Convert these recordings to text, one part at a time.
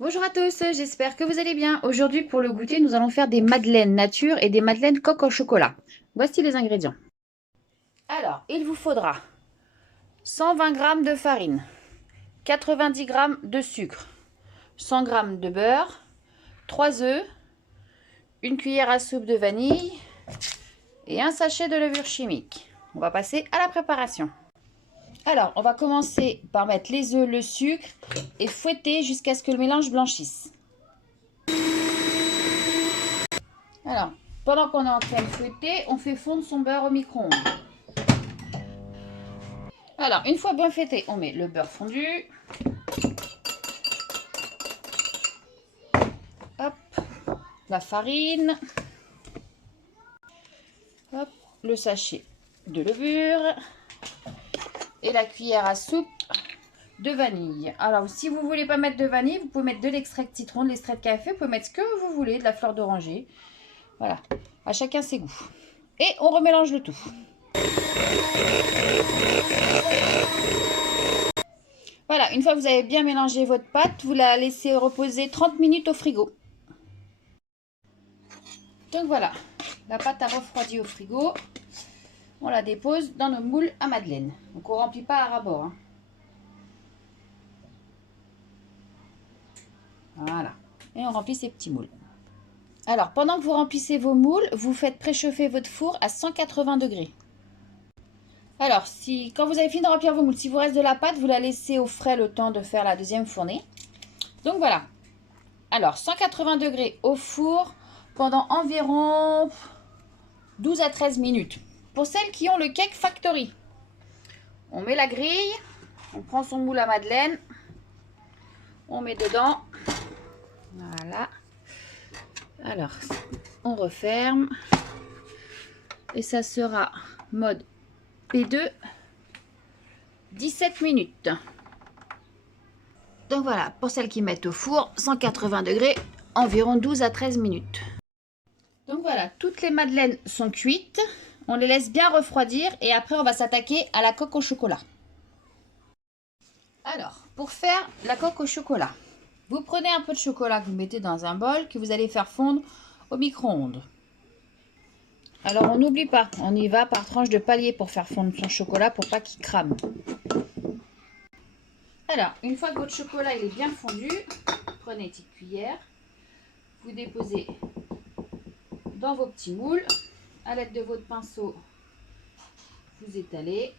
Bonjour à tous, j'espère que vous allez bien. Aujourd'hui, pour le goûter, nous allons faire des madeleines nature et des madeleines coque au chocolat. Voici les ingrédients. Alors, il vous faudra 120 g de farine, 90 g de sucre, 100 g de beurre, 3 œufs, une cuillère à soupe de vanille et un sachet de levure chimique. On va passer à la préparation. Alors, on va commencer par mettre les œufs, le sucre et fouetter jusqu'à ce que le mélange blanchisse. Alors, pendant qu'on est en train de fouetter, on fait fondre son beurre au micro-ondes. Alors, une fois bien fouetté, on met le beurre fondu. Hop, la farine. Hop, le sachet de levure. Et la cuillère à soupe de vanille. Alors, si vous ne voulez pas mettre de vanille, vous pouvez mettre de l'extrait de citron, de l'extrait de café. Vous pouvez mettre ce que vous voulez, de la fleur d'oranger. Voilà, à chacun ses goûts. Et on remélange le tout. Voilà, une fois que vous avez bien mélangé votre pâte, vous la laissez reposer 30 minutes au frigo. Donc voilà, la pâte a refroidi au frigo. On la dépose dans nos moules à madeleine. Donc on ne remplit pas à ras-bord. Hein. Voilà, et on remplit ces petits moules. Alors, pendant que vous remplissez vos moules, vous faites préchauffer votre four à 180 degrés. Alors, quand vous avez fini de remplir vos moules, si vous reste de la pâte, vous la laissez au frais le temps de faire la deuxième fournée. Donc voilà. Alors, 180 degrés au four pendant environ 12 à 13 minutes. Pour celles qui ont le Cake Factory, on met la grille, on prend son moule à madeleine, on met dedans. Voilà. Alors, on referme. Et ça sera mode P2, 17 minutes. Donc voilà, pour celles qui mettent au four, 180 degrés, environ 12 à 13 minutes. Donc voilà, toutes les madeleines sont cuites. On les laisse bien refroidir et après on va s'attaquer à la coque au chocolat. Alors, pour faire la coque au chocolat, vous prenez un peu de chocolat que vous mettez dans un bol que vous allez faire fondre au micro-ondes. Alors on n'oublie pas, on y va par tranche de palier pour faire fondre son chocolat pour pas qu'il crame. Alors, une fois que votre chocolat il est bien fondu, prenez une petite cuillère, vous déposez dans vos petits moules, à l'aide de votre pinceau, vous étalez.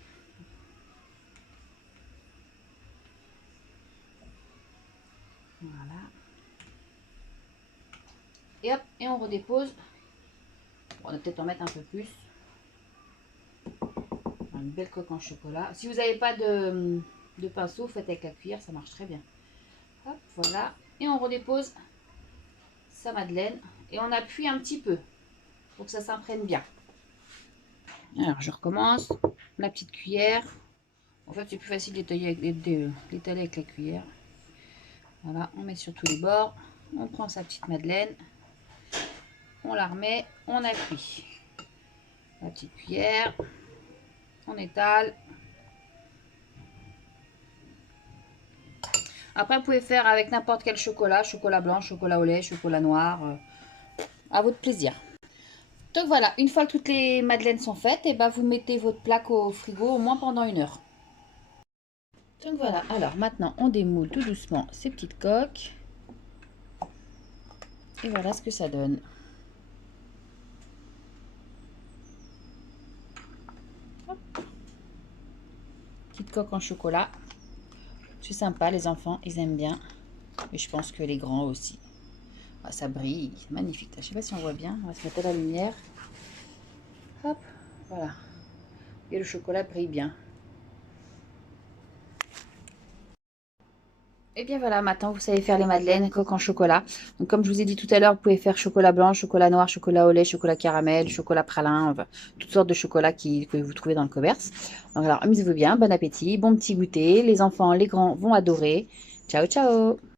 Voilà. Et hop, et on redépose. On va peut-être en mettre un peu plus. Une belle coque en chocolat. Si vous n'avez pas de pinceau, faites avec la cuillère, ça marche très bien. Hop, voilà. Et on redépose sa madeleine. Et on appuie un petit peu pour que ça s'imprègne bien. Alors, je recommence. Ma petite cuillère. En fait, c'est plus facile d'étaler avec la cuillère. Voilà, on met sur tous les bords. On prend sa petite madeleine. On la remet. On appuie. La petite cuillère. On étale. Après, vous pouvez faire avec n'importe quel chocolat. Chocolat blanc, chocolat au lait, chocolat noir. À votre plaisir. Donc voilà, une fois que toutes les madeleines sont faites, et ben vous mettez votre plaque au frigo au moins pendant 1 heure. Donc voilà, alors maintenant on démoule tout doucement ces petites coques. Et voilà ce que ça donne. Hop. Petite coque en chocolat. C'est sympa, les enfants, ils aiment bien. Et je pense que les grands aussi. Ah, ça brille, magnifique. Je ne sais pas si on voit bien, on va se mettre à la lumière. Hop, voilà. Et le chocolat brille bien. Et bien voilà, maintenant vous savez faire les madeleines coque en chocolat. Donc comme je vous ai dit tout à l'heure, vous pouvez faire chocolat blanc, chocolat noir, chocolat au lait, chocolat caramel, chocolat pralin, enfin, toutes sortes de chocolats que vous trouvez dans le commerce. Donc alors amusez-vous bien, bon appétit, bon petit goûter. Les enfants, les grands vont adorer. Ciao ciao!